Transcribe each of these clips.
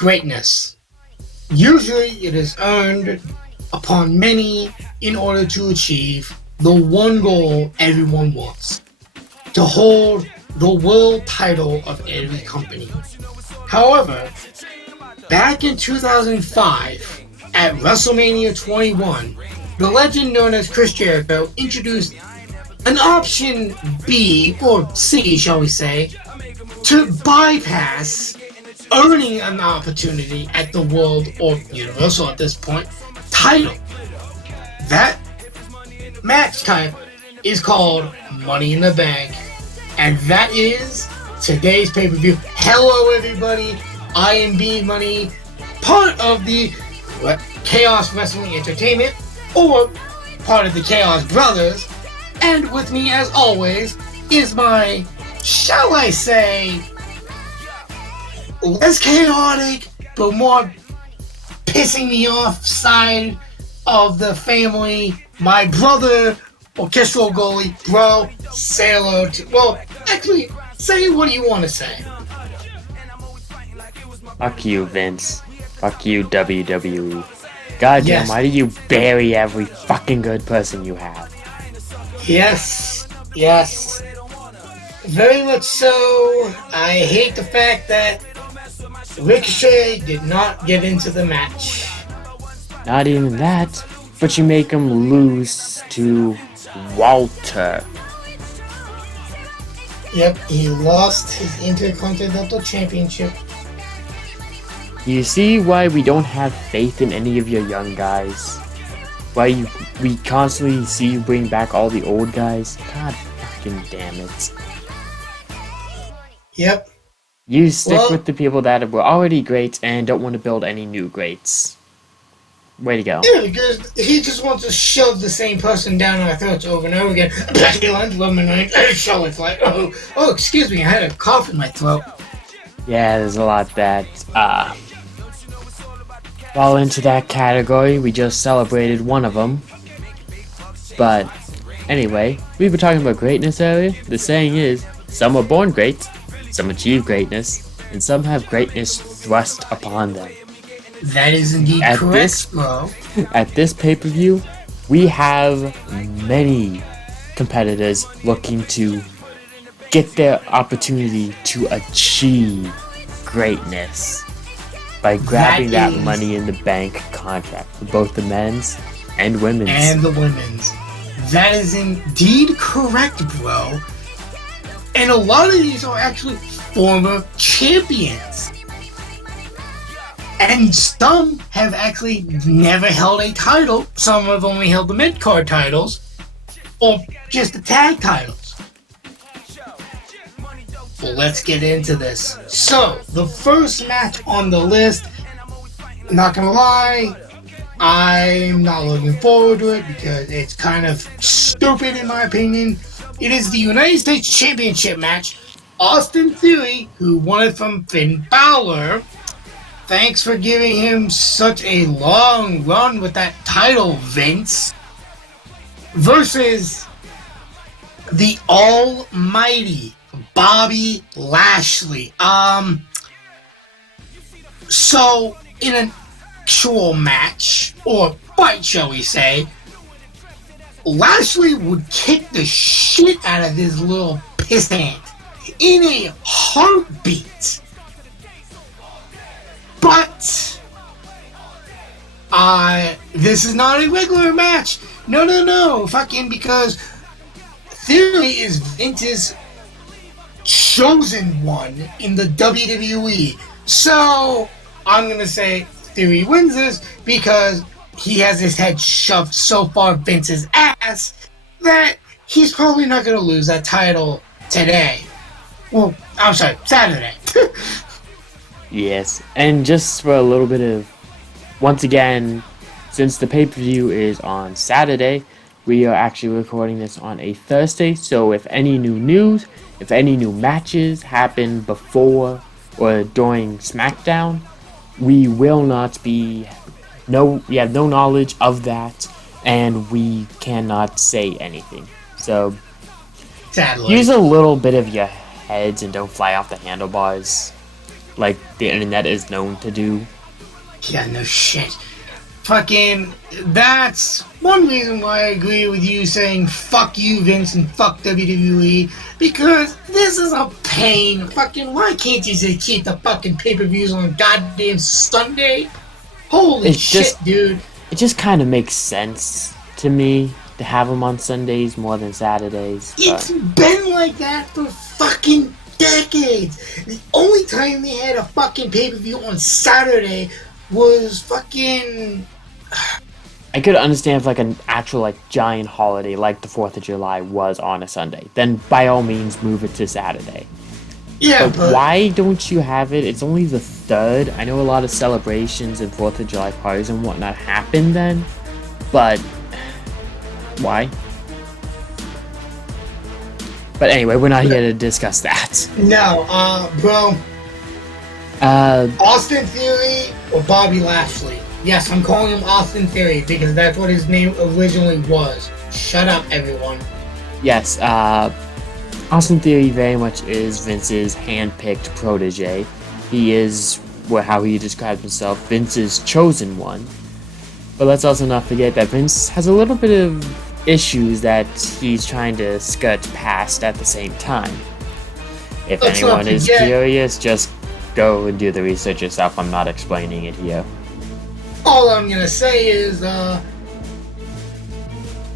greatness. Usually it is earned upon many in order to achieve the one goal everyone wants, to hold the world title of every company. However, back in 2005, at WrestleMania 21, the legend known as Chris Jericho introduced an option B, or C shall we say, to bypass earning an opportunity at the World, or Universal at this point, title. That match type is called Money in the Bank, and that is today's pay-per-view. Hello everybody, I am B Money, part of the Chaos Wrestling Entertainment, or part of the Chaos Brothers, and with me as always is my, shall I say, less chaotic but more pissing me off side of the family, my brother, orchestral goalie, bro, sailor, well, actually, say what you want to say. Fuck you, Vince. Fuck you, WWE. Goddamn, Yes. Why do you bury every fucking good person you have? Yes, very much so. I hate the fact that Ricochet did not get into the match. Not even that, but you make him lose to Walter. Yep, he lost his Intercontinental Championship. You see why we don't have faith in any of your young guys? Why we constantly see you bring back all the old guys? God fucking damn it. Yep. You stick with the people that were already great and don't want to build any new greats. Way to go. Yeah, because he just wants to shove the same person down our throats over and over again. Becky Lynch, Roman Reigns, Charlotte Flair. Oh, excuse me, I had a cough in my throat. Yeah, there's a lot that fall into that category. We just celebrated one of them. But anyway, we were talking about greatness earlier. The saying is, some are born great, some achieve greatness, and some have greatness thrust upon them. That is indeed correct, bro. At this pay-per-view, we have many competitors looking to get their opportunity to achieve greatness by grabbing that Money in the Bank contract for both the men's and women's. And the women's. That is indeed correct, bro. And a lot of these are actually former champions. And some have actually never held a title. Some have only held the mid-card titles. Or just the tag titles. Well, let's get into this. So, the first match on the list, not gonna lie, I'm not looking forward to it because it's kind of stupid in my opinion. It is the United States Championship match. Austin Theory, who won it from Finn Balor. Thanks for giving him such a long run with that title, Vince. Versus the almighty Bobby Lashley. So, in an actual match, or fight, shall we say, Lashley would kick the shit out of this little pissant in a heartbeat. But this is not a regular match. No. Fucking because Theory is Vince's chosen one in the WWE. So I'm gonna say Theory wins this because he has his head shoved so far Vince's ass that he's probably not gonna lose that title today. Well, I'm sorry, Saturday. Yes, and just for a little bit of, once again, since the pay-per-view is on Saturday, we are actually recording this on a Thursday, so if any new news, if any new matches happen before or during SmackDown, we will not be, we have no knowledge of that, and we cannot say anything. So, Sadly. Use a little bit of your heads and don't fly off the handlebars. like the internet is known to do. Yeah, no shit. Fucking, that's one reason why I agree with you saying fuck you, Vince, and fuck WWE, because this is a pain. Fucking, why can't you just keep the fucking pay-per-views on goddamn Sunday? Holy shit, dude. It just kind of makes sense to me to have them on Sundays more than Saturdays. It's been like that for fucking decades. The only time they had a fucking pay-per-view on Saturday was fucking... I could understand if like an actual like giant holiday like the 4th of July was on a Sunday. Then by all means move it to Saturday. Yeah, but why don't you have it? It's only the 3rd. I know a lot of celebrations and 4th of July parties and whatnot happen then. But why? But anyway, we're not here to discuss that. No, bro. Austin Theory or Bobby Lashley? Yes, I'm calling him Austin Theory because that's what his name originally was. Shut up, everyone. Yes, Austin Theory very much is Vince's hand-picked protege. He is, how he describes himself, Vince's chosen one. But let's also not forget that Vince has a little bit of issues that he's trying to skirt past at the same time. If anyone is curious, just go and do the research yourself. I'm not explaining it here. All I'm gonna say is,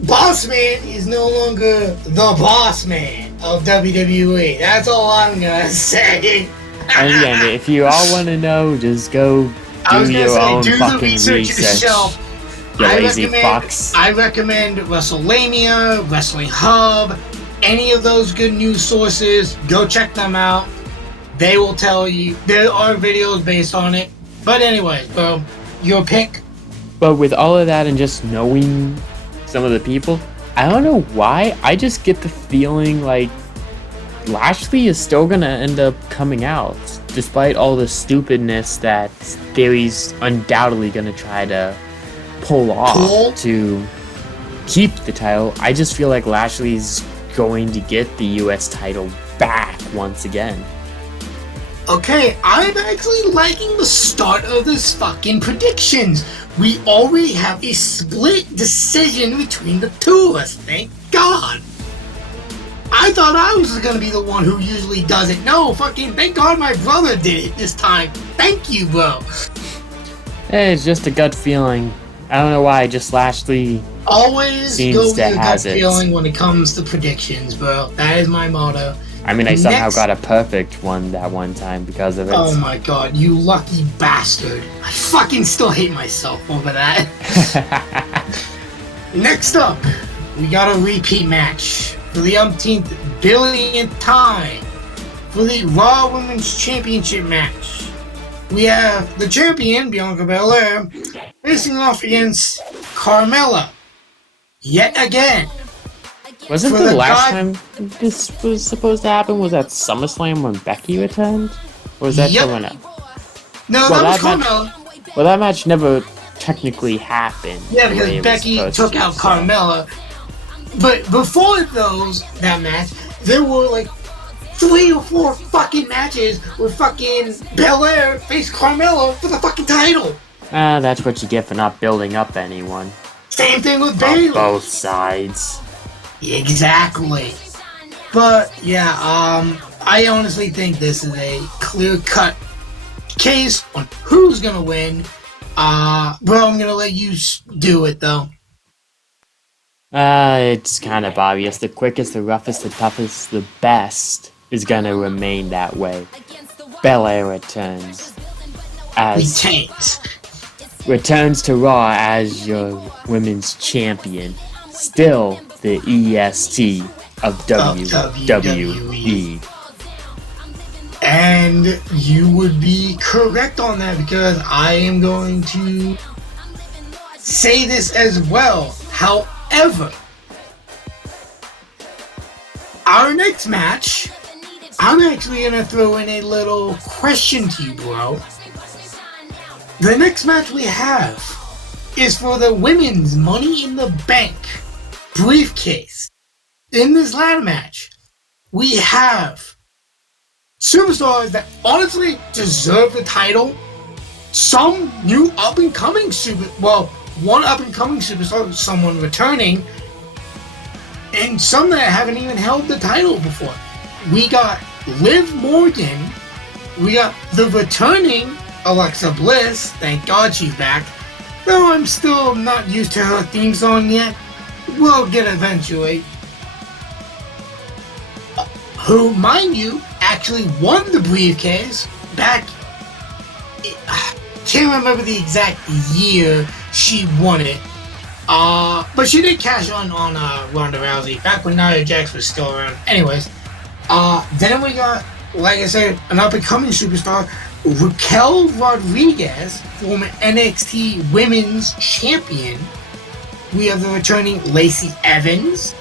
Boss Man is no longer the boss man of WWE. That's all I'm gonna say. And again, if you all want to know, just go do your own fucking research. You lazy fucks. I recommend WrestleMania, Wrestling Hub, any of those good news sources. Go check them out. They will tell you. There are videos based on it. But anyway, bro, your pick. But with all of that and just knowing some of the people, I don't know why, I just get the feeling like Lashley is still gonna end up coming out, despite all the stupidness that Theory's undoubtedly gonna try to pull off to keep the title. I just feel like Lashley's going to get the US title back once again. Okay, I'm actually liking the start of this fucking predictions. We already have a split decision between the two of us, thank God. I thought I was gonna be the one who usually does it. No, fucking thank God my brother did it this time. Thank you, bro. Hey, it's just a gut feeling. I don't know why, just Lashley always seems go with to your has gut it. feeling when it comes to predictions, bro. That is my motto. I mean, I somehow got a perfect one that one time because of it. Oh my god, you lucky bastard. I fucking still hate myself over that. Next up, we got a repeat match for the umpteenth billionth time for the Raw Women's Championship match. We have the champion, Bianca Belair, facing off against Carmella. Yet again. Wasn't the last time this was supposed to happen was at SummerSlam when Becky returned? Or was that someone else? No, that was Carmella. Well, that match never technically happened. Yeah, because Becky took out Carmella. But before that match, there were like 3 or 4 fucking matches where fucking Belair faced Carmella for the fucking title. That's what you get for not building up anyone. Same thing with Bayley. Both sides. Exactly. But yeah, I honestly think this is a clear-cut case on who's gonna win. Bro, I'm gonna let you do it though. It's kind of obvious. The quickest, the roughest, the toughest, the best is gonna remain that way. Belair returns to Raw as your women's champion. Still the EST of WWE. And you would be correct on that because I am going to say this as well. However, our next match, I'm actually going to throw in a little question to you, bro. The next match we have is for the women's Money in the Bank briefcase. In this ladder match, we have superstars that honestly deserve the title. Some new up-and-coming one up-and-coming superstar, someone returning, and some that haven't even held the title before. We got Liv Morgan. We got the returning Alexa Bliss. Thank God she's back. Though I'm still not used to her theme song yet. We'll get it eventually. Who, mind you, actually won the briefcase back. Can't remember the exact year she won it. But she did cash on Ronda Rousey back when Nia Jax was still around. Anyways, then we got, like I said, an up-and-coming superstar, Raquel Rodriguez, former NXT Women's Champion. We have the returning Lacey Evans.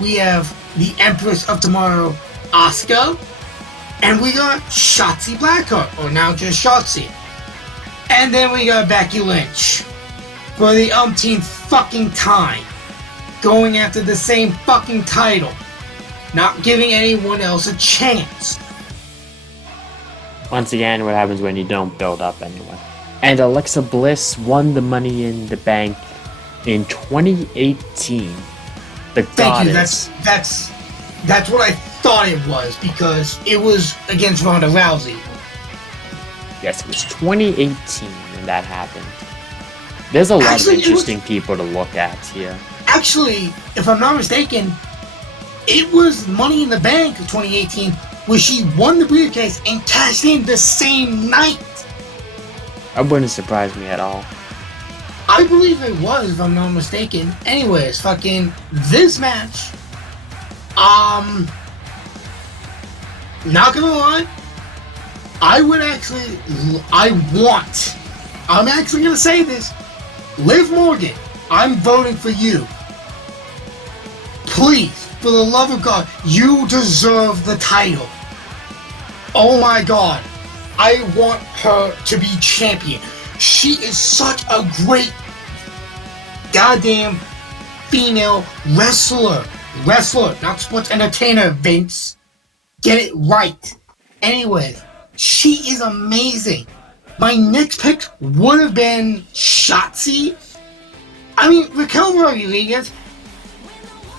We have the Empress of Tomorrow, Asuka. And we got Shotzi Blackheart, or now just Shotzi. And then we got Becky Lynch for the umpteenth fucking time, going after the same fucking title, not giving anyone else a chance. Once again, what happens when you don't build up anyone. And Alexa Bliss won the Money in the Bank in 2018. The Thank goddess. you. That's what I thought it was, because it was against Ronda Rousey. Yes, it was 2018 when that happened. There's a lot of interesting people to look at here. Actually, if I'm not mistaken, it was Money in the Bank of 2018 where she won the briefcase and cashed in the same night. That wouldn't surprise me at all. I believe it was, if I'm not mistaken. Anyways, fucking this match. Not gonna lie, I'm actually gonna say this. Liv Morgan, I'm voting for you. Please, for the love of God, you deserve the title. Oh my God, I want her to be champion. She is such a great goddamn female wrestler. Wrestler, not sports entertainer, Vince. Get it right. Anyway, she is amazing. My next pick would have been Shotzi. I mean, Raquel Rodriguez,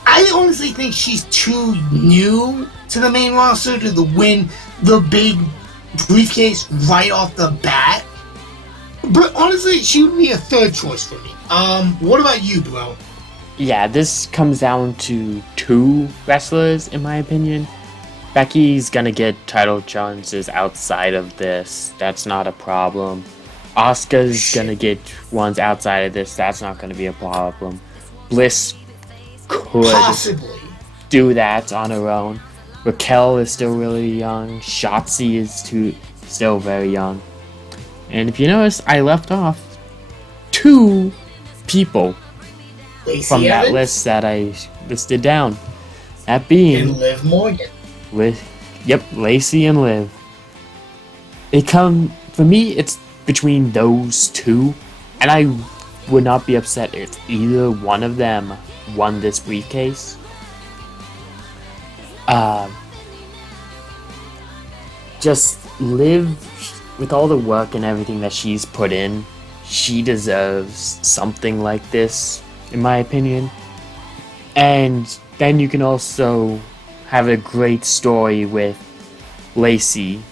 I honestly think she's too new to the main roster to win the big briefcase right off the bat. But honestly, she would be a third choice for me. What about you, bro? Yeah, this comes down to two wrestlers, in my opinion. Becky's gonna get title chances outside of this. That's not a problem. Asuka's gonna get ones outside of this. That's not gonna be a problem. Bliss could Possibly do that on her own. Raquel is still really young. Shotzi is still very young. And if you notice, I left off two people Lacey from that Evans list that I listed down. That being and Liv Morgan. Lacey and Liv. For me, it's between those two, and I would not be upset if either one of them won this briefcase. Just Liv, with all the work and everything that she's put in, she deserves something like this, in my opinion. And then you can also have a great story with Lacey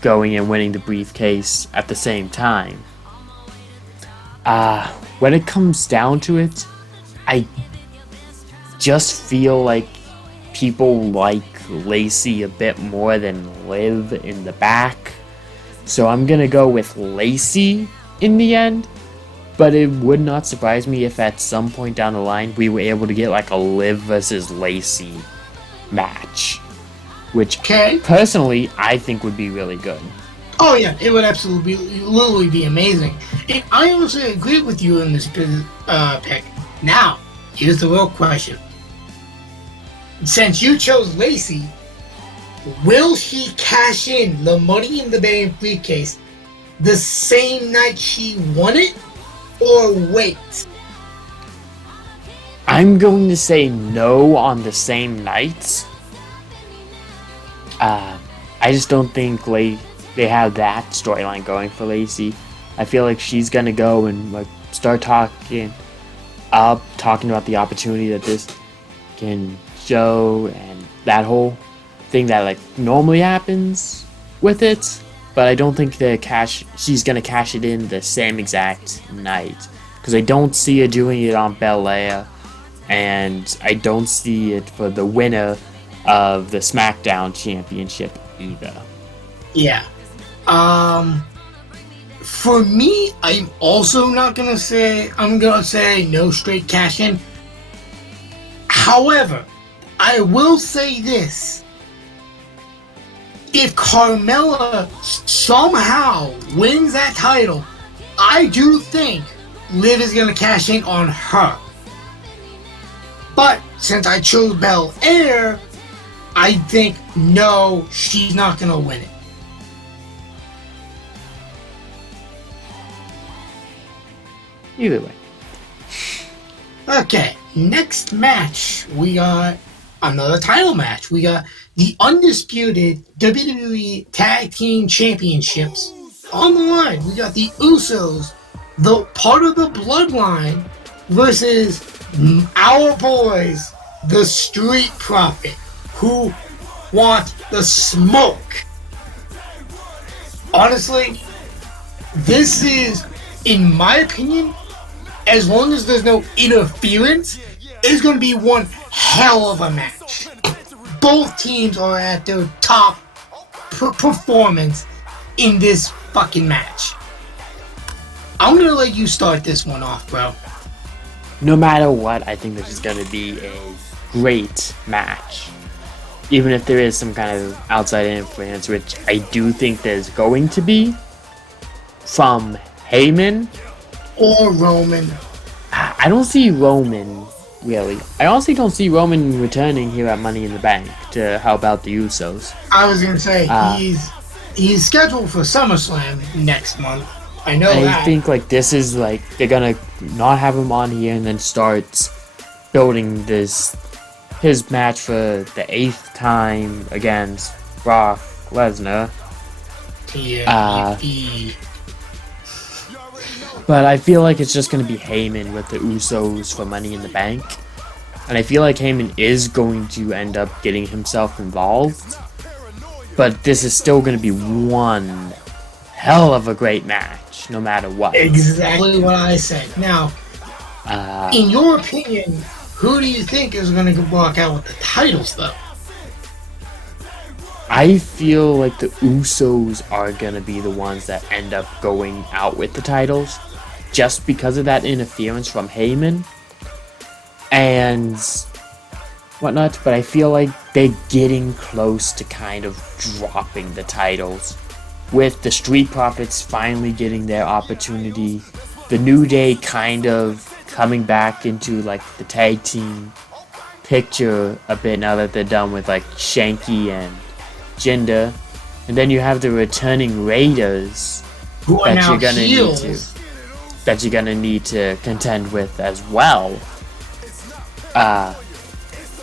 going and winning the briefcase at the same time. When it comes down to it, I just feel like people like Lacey a bit more than Liv in the back. So I'm gonna go with Lacey in the end. But it would not surprise me if at some point down the line we were able to get like a Liv versus Lacey match. Which personally I think would be really good. Oh yeah, it would absolutely be amazing. And I also agree with you in this pick. Now, here's the real question. Since you chose Lacey, will she cash in the Money in the Bank briefcase the same night she won it, or wait? I'm going to say no on the same night. I just don't think they have that storyline going for Lacey. I feel like she's gonna go and like start talking about the opportunity that this can show and that whole thing that like normally happens with it. But I don't think she's gonna cash it in the same exact night because I don't see her doing it on Belair, and I don't see it for the winner of the SmackDown Championship either. Yeah. For me, I'm also not gonna say. I'm gonna say no straight cash in. However, I will say this. If Carmella somehow wins that title, I do think Liv is going to cash in on her. But since I chose Belair, I think no, she's not going to win it. Either way. Okay, next match, we got another title match. We got the undisputed WWE Tag Team Championships on the line. We got the Usos, the part of the Bloodline, versus our boys, the Street Profit, who want the smoke. Honestly, this is, in my opinion, as long as there's no interference, it's going to be one hell of a match. Both teams are at their top performance in this fucking match. I'm going to let you start this one off, bro. No matter what, I think this is going to be a great match. Even if there is some kind of outside influence, which I do think there's going to be, from Heyman or Roman. I don't see Roman, really. I honestly don't see Roman returning here at Money in the Bank to help out the Usos. I was going to say, he's scheduled for SummerSlam next month. I know that. I think like this is like, they're going to not have him on here and then start building his match for the 8th time against Brock Lesnar. Yeah, but I feel like it's just going to be Heyman with the Usos for Money in the Bank. And I feel like Heyman is going to end up getting himself involved. But this is still going to be one hell of a great match, no matter what. Exactly what I said. Now, in your opinion, who do you think is going to walk out with the titles, though? I feel like the Usos are going to be the ones that end up going out with the titles, just because of that interference from Heyman and whatnot. But I feel like they're getting close to kind of dropping the titles, with the Street Profits finally getting their opportunity, the New Day kind of coming back into like the tag team picture a bit now that they're done with like Shanky and Jinder, and then you have the returning Raiders that you're gonna need to contend with as well. I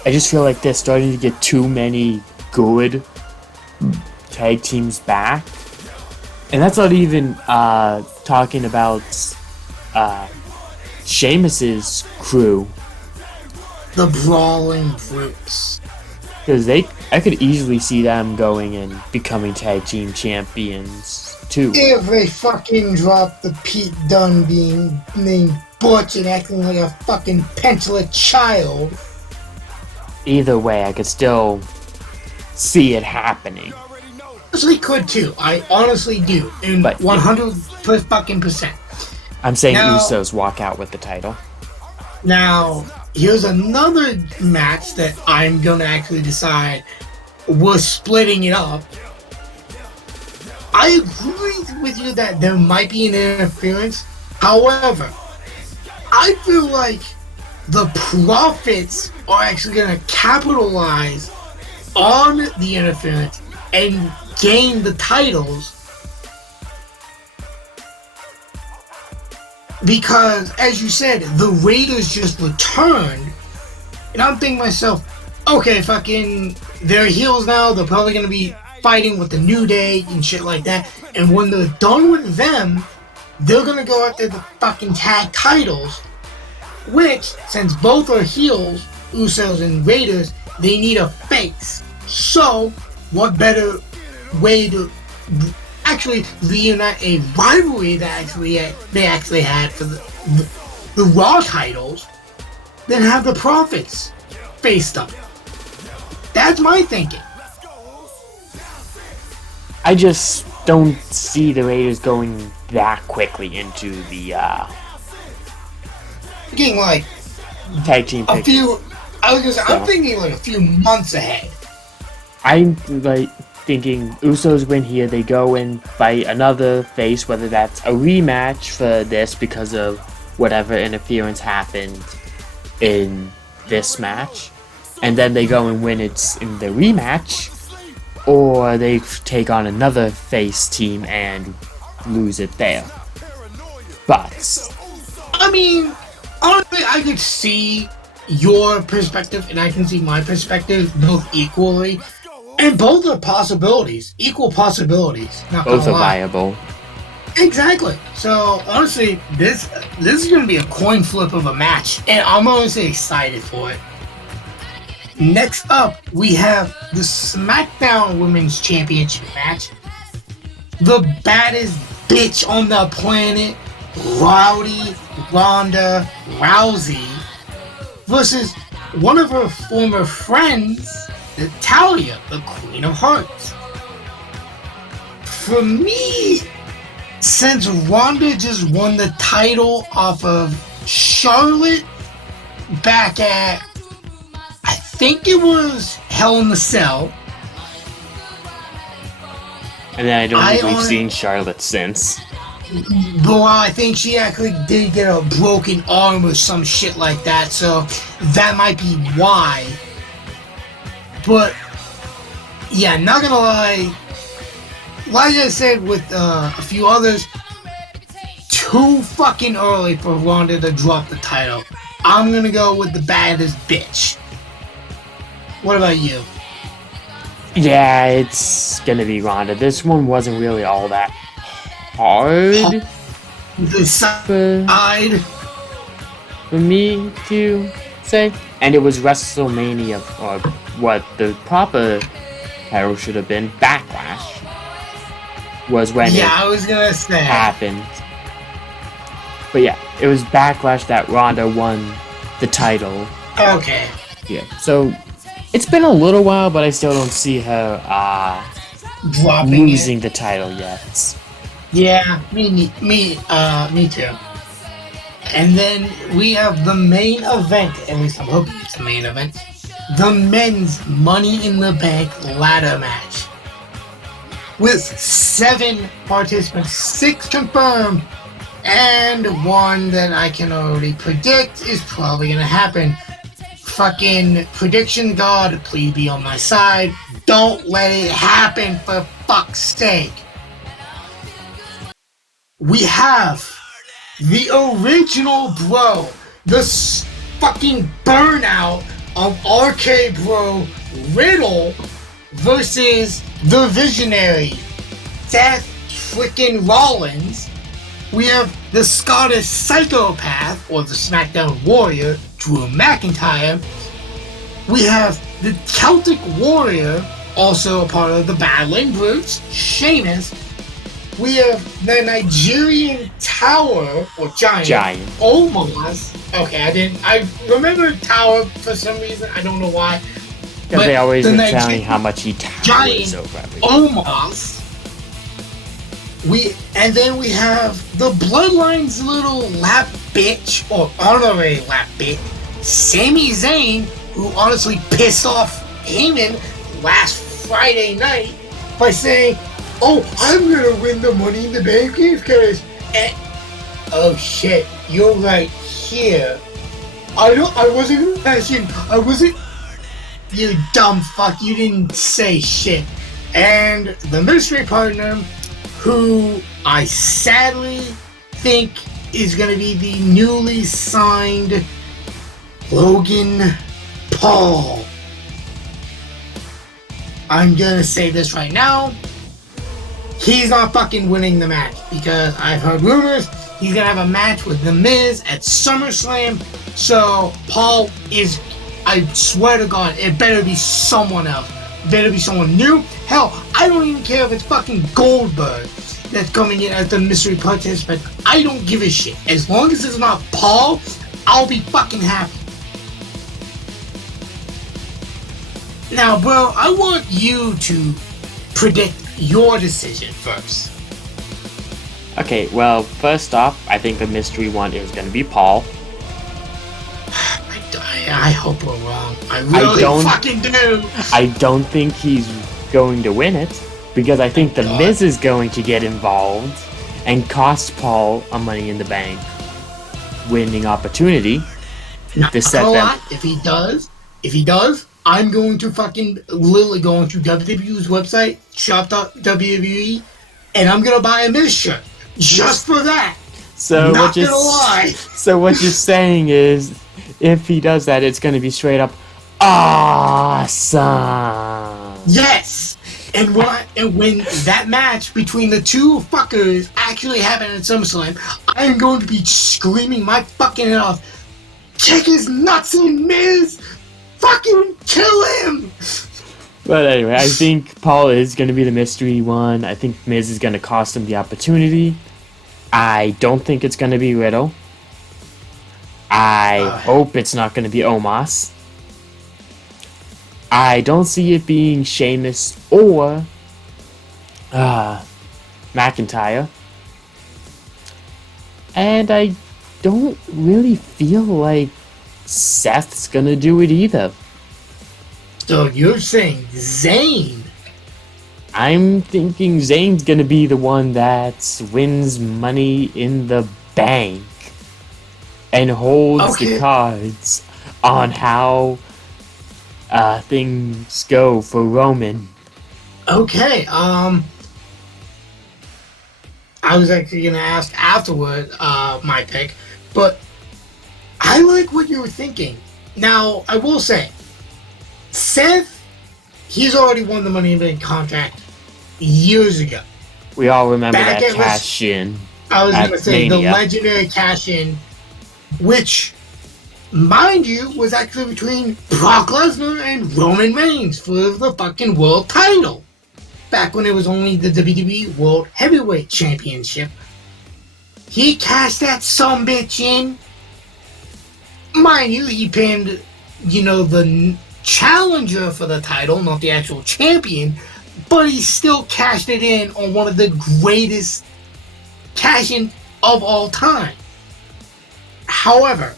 just feel like they're starting to get too many good tag teams back, and that's not even talking about Sheamus's crew, the Brawling Brutes. because I could easily see them going and becoming tag team champions too. If they fucking drop the Pete Dunne being named Butch and acting like a fucking petulant child. Either way, I could still see it happening. Honestly, could too. I honestly do. In 100%. I'm saying now, Usos walk out with the title. Now, here's another match that I'm gonna actually decide we're splitting it up. I agree with you that there might be an interference. However, I feel like the Profits are actually gonna capitalize on the interference and gain the titles, because, as you said, the Raiders just returned, and I'm thinking to myself, okay, fucking, they're heels now, they're probably going to be fighting with the New Day and shit like that. And when they're done with them, they're gonna go after the fucking tag titles. Which, since both are heels, Usos and Raiders, they need a face. So, what better way to actually reunite a rivalry that they actually had for the Raw titles than have the Profits face them? That's my thinking. I just don't see the Raiders going that quickly into the Thinking like tag team a picture. few. I'm thinking like a few months ahead. I'm like thinking Usos win here, they go and fight another face, whether that's a rematch for this because of whatever interference happened in this match, and then they go and win it in the rematch, or they take on another face team and lose it there. But I mean, honestly, I could see your perspective and I can see my perspective both equally. And both are possibilities, equal possibilities. Not both gonna are lie. viable. Exactly. So honestly, this is gonna be a coin flip of a match, and I'm honestly excited for it. Next up, we have the SmackDown Women's Championship match. The baddest bitch on the planet, Rowdy Ronda Rousey, versus one of her former friends, Natalya, the Queen of Hearts. For me, since Ronda just won the title off of Charlotte back at, I think it was Hell in the Cell. And then I don't think we've seen Charlotte since. But I think she actually did get a broken arm or some shit like that, so that might be why. But, yeah, not gonna lie, like I said with a few others, too fucking early for Ronda to drop the title. I'm gonna go with the baddest bitch. What about you? Yeah, it's gonna be Ronda. This one wasn't really all that hard The side for me to say. And it was WrestleMania, or what the proper title should have been, Backlash, was when I was gonna say happened. But yeah, it was Backlash that Ronda won the title. Okay. Yeah, so it's been a little while, but I still don't see her Dropping losing it. the title yet. Yeah, me too. And then we have the main event, at least I'm hoping it's the main event, the men's Money in the Bank ladder match. With 7 participants, 6 confirmed, and one that I can already predict is probably gonna happen. Fucking prediction god, please be on my side. Don't let it happen, for fuck's sake. We have the original bro, the fucking burnout of RK Bro Riddle versus the visionary Seth freaking Rollins. We have the Scottish psychopath, or the SmackDown Warrior, Drew McIntyre. We have the Celtic Warrior, also a part of the Battling Brutes, Sheamus. We have the Nigerian Tower, or Giant. Omos. Okay, I remember Tower for some reason, I don't know why. Because they always were telling how much he towers over everything. Omos. And then we have the Bloodline's little lap bitch, or honorary lap bitch, Sami Zayn, who honestly pissed off Heyman last Friday night by saying, "Oh, I'm gonna win the Money in the Bank briefcase." And oh shit, you're right here. I wasn't gonna mention. I wasn't. You dumb fuck. You didn't say shit. And the mystery partner, who I sadly think is gonna be the newly signed Logan Paul. I'm gonna say this right now. He's not fucking winning the match because I've heard rumors he's gonna have a match with The Miz at SummerSlam. So Paul is, I swear to God, it better be someone else. It better be someone new. Hell, I don't even care if it's fucking Goldberg that's coming in as the mystery participant. I don't give a shit. As long as it's not Paul, I'll be fucking happy. Now, bro, I want you to predict your decision first. Okay, well, first off, I think the mystery one is going to be Paul. I hope we're wrong. I really fucking do. I don't think he's going to win it because I think the Miz is going to get involved and cost Paul a Money in the Bank winning opportunity to set them. If he does, I'm going to fucking literally go onto WWE's website, shop.wwe, and I'm gonna buy a Miz shirt just for that. So what you're saying is, if he does that, it's gonna be straight up awesome. Yes. And when that match between the two fuckers actually happened at SummerSlam, I am going to be screaming my fucking head off. Kick his nuts in, Miz! Fucking kill him! But anyway, I think Paul is going to be the mystery one. I think Miz is going to cost him the opportunity. I don't think it's going to be Riddle. I hope it's not going to be Omos. I don't see it being Sheamus or McIntyre. And I don't really feel like Seth's gonna do it either. So you're saying Zayn? I'm thinking Zayn's gonna be the one that wins Money in the Bank and holds the cards on how things go for Roman. Okay, I was actually gonna ask afterward my pick, but I like what you were thinking. Now, I will say, Seth, he's already won the Money in the Bank contract years ago. We all remember that cash-in. I was going to say, the legendary cash-in, which, mind you, was actually between Brock Lesnar and Roman Reigns for the fucking world title. Back when it was only the WWE World Heavyweight Championship. He cashed that sumbitch in. Mind you, he pinned, the challenger for the title, not the actual champion, but he still cashed it in on one of the greatest cash-in of all time. However,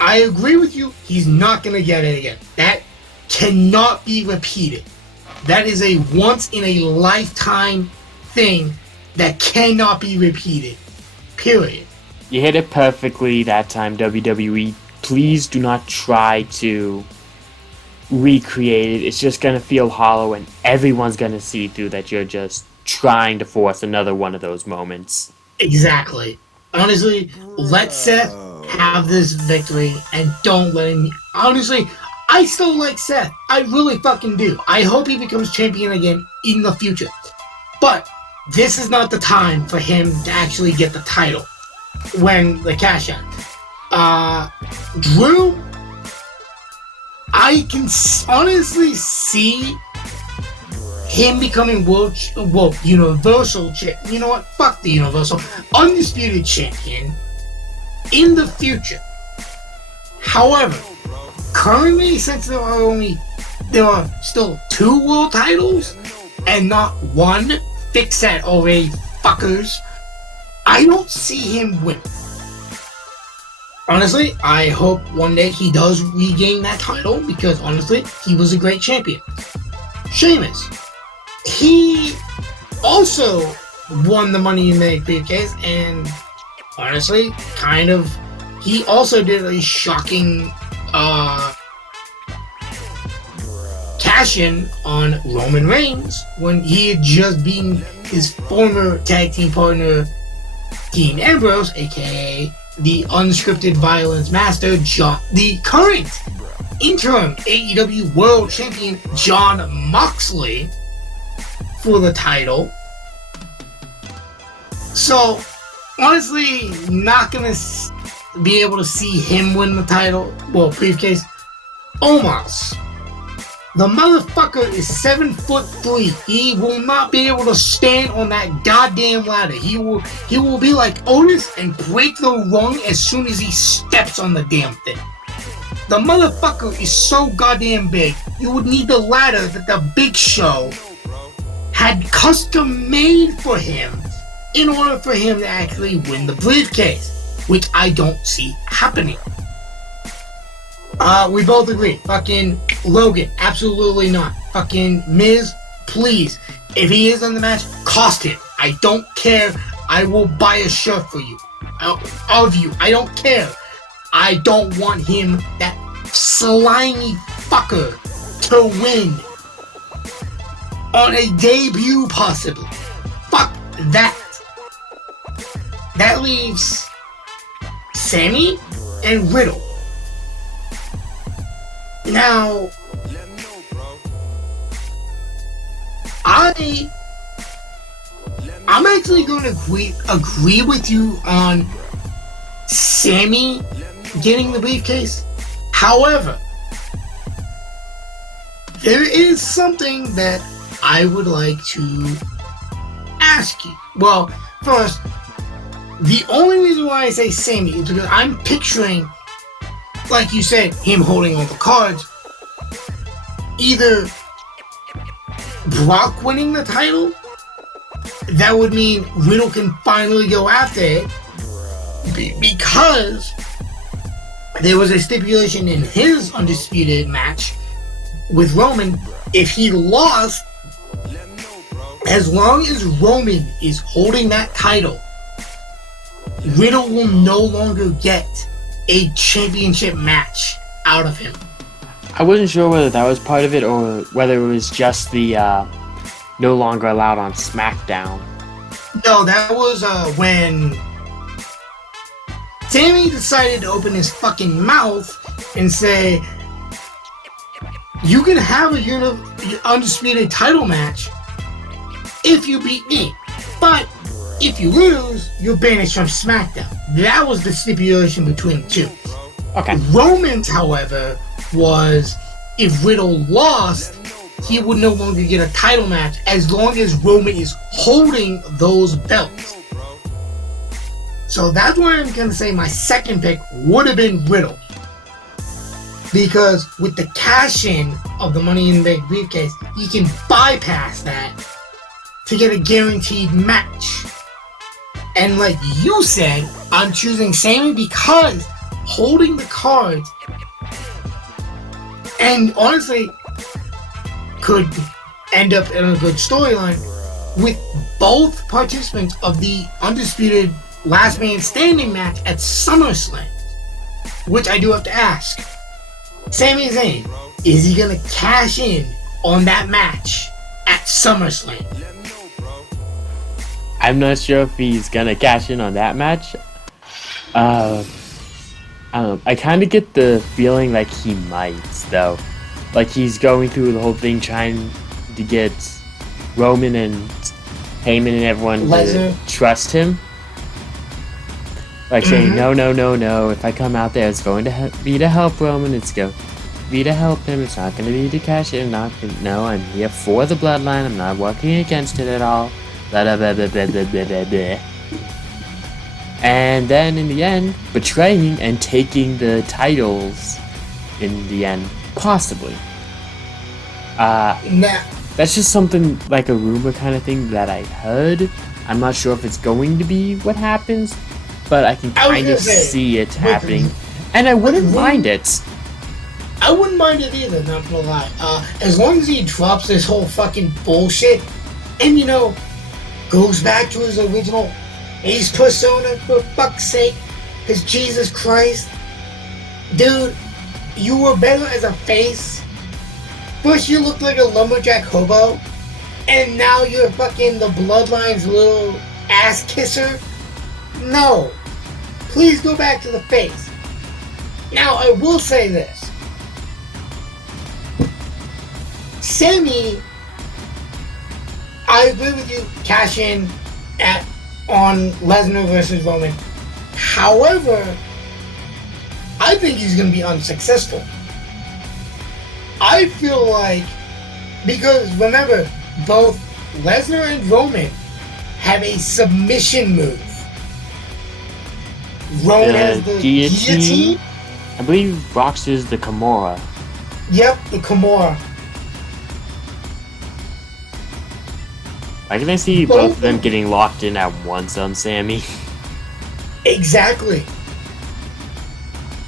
I agree with you, he's not going to get it again. That cannot be repeated. That is a once-in-a-lifetime thing that cannot be repeated. Period. You hit it perfectly that time, WWE. Please do not try to recreate it. It's just going to feel hollow, and everyone's going to see through that you're just trying to force another one of those moments. Exactly. Honestly, let Seth have this victory, and don't let him... Honestly, I still like Seth. I really fucking do. I hope he becomes champion again in the future. But this is not the time for him to actually get the title when the cash out. Drew, I can honestly see him becoming Universal champion. You know what? Fuck the Universal. Undisputed champion in the future. However, currently, since there are still 2 world titles and not 1, fix that already, fuckers. I don't see him win. Honestly, I hope one day he does regain that title because honestly, he was a great champion. Sheamus, he also won the Money in the Bank briefcase, and honestly, he also did a shocking cash-in on Roman Reigns when he had just beaten his former tag team partner, Dean Ambrose, aka the unscripted violence master, the current interim AEW World Champion Jon Moxley for the title. So, honestly, not gonna be able to see him win the title. Well, briefcase. Omos. The motherfucker is 7'3". He will not be able to stand on that goddamn ladder. He will be like Otis and break the rung as soon as he steps on the damn thing. The motherfucker is so goddamn big. You would need the ladder that the Big Show had custom made for him in order for him to actually win the briefcase, which I don't see happening. We both agree. Fucking Logan, absolutely not. Fucking Miz, please. If he is in the match, cost him. I don't care. I will buy a shirt for you. Of you. I don't care. I don't want him, that slimy fucker, to win. On a debut, possibly. Fuck that. That leaves Sammy and Riddle. Now, I'm actually going to agree with you on Sammy getting the briefcase. However, there is something that I would like to ask you. Well, first, the only reason why I say Sammy is because I'm picturing, like you said, him holding all the cards. Either Brock winning the title, that would mean Riddle can finally go after it, because there was a stipulation in his undisputed match with Roman. If he lost, as long as Roman is holding that title, Riddle will no longer get a championship match out of him. I wasn't sure whether that was part of it or whether it was just the no longer allowed on SmackDown. No, that was when Sammy decided to open his fucking mouth and say, you can have a undisputed title match if you beat me, but if you lose, you're banished from SmackDown. That was the stipulation between the two. Okay. Roman's, however, was if Riddle lost, he would no longer get a title match as long as Roman is holding those belts. So that's why I'm going to say my second pick would have been Riddle. Because with the cash-in of the Money in the Bank briefcase, you can bypass that to get a guaranteed match. And like you said, I'm choosing Sammy because holding the cards, and honestly could end up in a good storyline with both participants of the undisputed last man standing match at SummerSlam, which I do have to ask. Sami Zayn, is he going to cash in on that match at SummerSlam? I'm not sure if he's gonna cash in on that match. I kind of get the feeling like he might, though. Like he's going through the whole thing trying to get Roman and Heyman and everyone to trust him. Like saying, no, if I come out there, it's going to be to help Roman, it's going to be to help him, it's not going to be to cash in, no, I'm here for the bloodline, I'm not working against it at all. Blah, blah, blah, blah, blah, blah, blah, blah. And then in the end, betraying and taking the titles in the end, possibly. That's just something like a rumor kind of thing that I heard. I'm not sure if it's going to be what happens, but I can kind of see it happening. And I wouldn't mind it. I wouldn't mind it either, not gonna lie. As long as he drops this whole fucking bullshit and, goes back to his original ace persona, for fuck's sake, because Jesus Christ. Dude, you were better as a face. First you looked like a lumberjack hobo, and now you're fucking the Bloodline's little ass kisser. No. Please go back to the face. Now, I will say this. Sammy, I agree with you, cash in on Lesnar versus Roman. However, I think he's going to be unsuccessful. I feel like, because remember, both Lesnar and Roman have a submission move. Roman has the guillotine. I believe Brock's is the Kimura. Yep, the Kimura. I can see both of them getting locked in at once on Sammy. Exactly.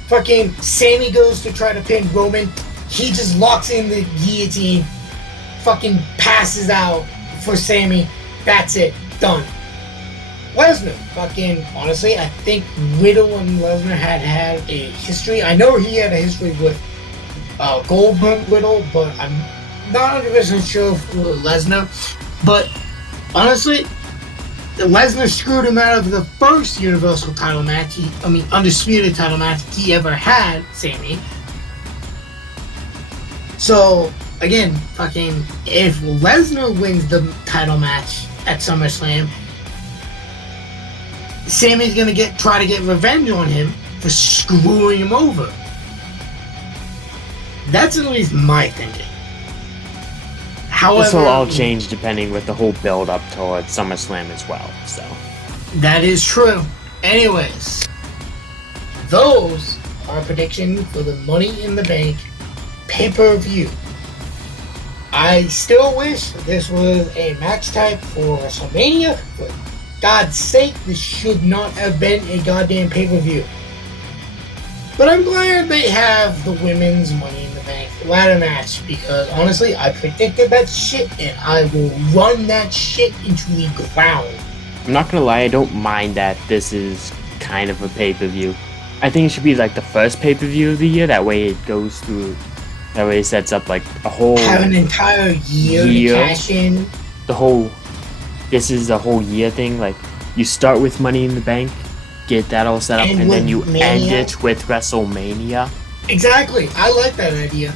Fucking Sammy goes to try to pin Roman. He just locks in the guillotine. Fucking passes out for Sammy. That's it. Done. Lesnar. Fucking, honestly, I think Riddle and Lesnar had a history. I know he had a history with Goldberg Riddle, but I'm not 100% sure for Lesnar. But honestly, Lesnar screwed him out of the first Universal title match, Undisputed title match he ever had, Sammy. So, again, fucking, if Lesnar wins the title match at SummerSlam, Sammy's gonna try to get revenge on him for screwing him over. That's at least my thinking. However, this will all change depending with the whole build up towards SummerSlam as well. So that is true. Anyways, those are predictions for the Money in the Bank pay-per-view. I still wish this was a match type for WrestleMania. For God's sake, this should not have been a goddamn pay-per-view. But I'm glad they have the women's Money in the Bank ladder match, because honestly, I predicted that shit and I will run that shit into the ground. I'm not gonna lie, I don't mind that this is kind of a pay-per-view. I think it should be like the first pay-per-view of the year, that way it goes through, that way it sets up like a whole... Have an entire year to cash in. This is a whole year thing, like you start with Money in the Bank, get that all set up, and then you end it with WrestleMania. Exactly, I like that idea.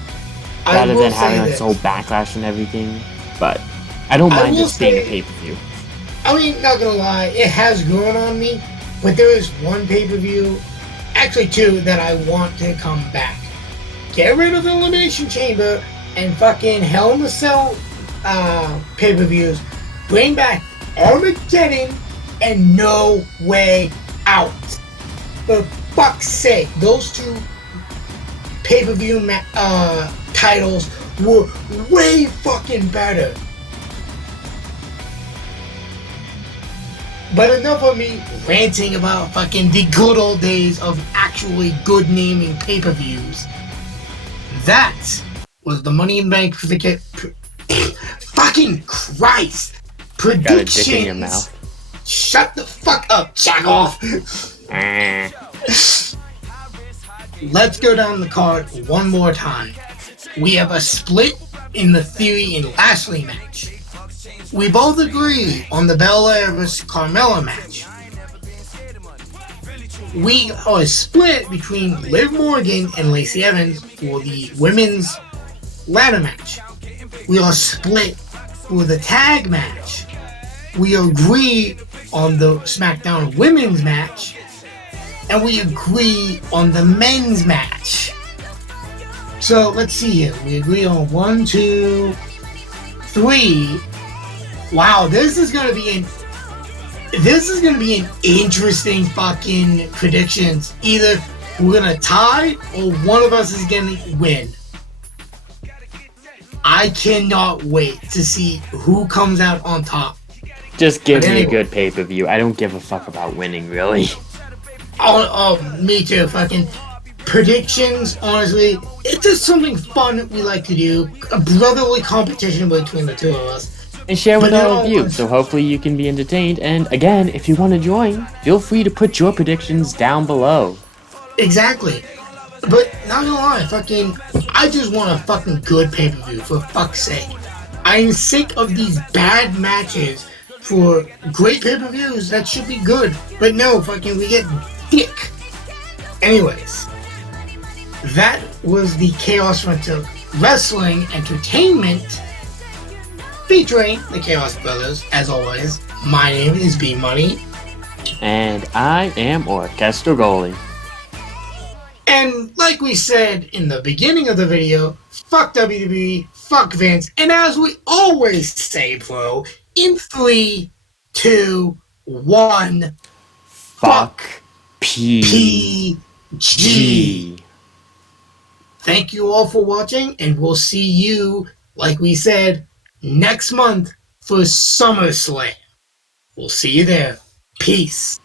Rather than having like this whole backlash and everything, but I don't mind this being a pay-per-view. I mean, not gonna lie, it has grown on me, but there is one pay-per-view, actually two, that I want to come back. Get rid of the Elimination Chamber and fucking Hell in a Cell pay-per-views. Bring back Armageddon and No Way Out. For fuck's sake, those two pay-per-view titles were way fucking better. But enough of me ranting about fucking the good old days of actually good naming pay-per-views. That was the Money in the Bank fucking Christ! Predictions. Got a dick in your mouth. Shut the fuck up, jack off! Let's go down the card one more time. We have a split in the Theory and Lashley match. We both agree on the Belair vs. Carmella match. We are split between Liv Morgan and Lacey Evans for the women's ladder match. We are split for the tag match. We agree on the SmackDown women's match. And we agree on the men's match. So let's see here. We agree on 1, 2, 3. Wow, this is gonna be an interesting fucking predictions. Either we're gonna tie or one of us is gonna win. I cannot wait to see who comes out on top. Just give me a good pay-per-view. I don't give a fuck about winning, really. Oh, me too. Fucking predictions, honestly, it's just something fun that we like to do. A brotherly competition between the two of us. And share with all of you, so hopefully you can be entertained. And again, if you want to join, feel free to put your predictions down below. Exactly. But not gonna lie, I just want a fucking good pay-per-view, for fuck's sake. I'm sick of these bad matches for great pay-per-views that should be good. But no, we get dick. Anyways, that was the Chaos wrestling entertainment featuring the Chaos Brothers. As always, my name is B Money. And I am Orchestra Goalie. And like we said in the beginning of the video, fuck WWE, fuck Vince, and as we always say, bro, in 3, 2, 1, Fuck PG. Thank you all for watching, and we'll see you, like we said, next month for SummerSlam. We'll see you there. Peace.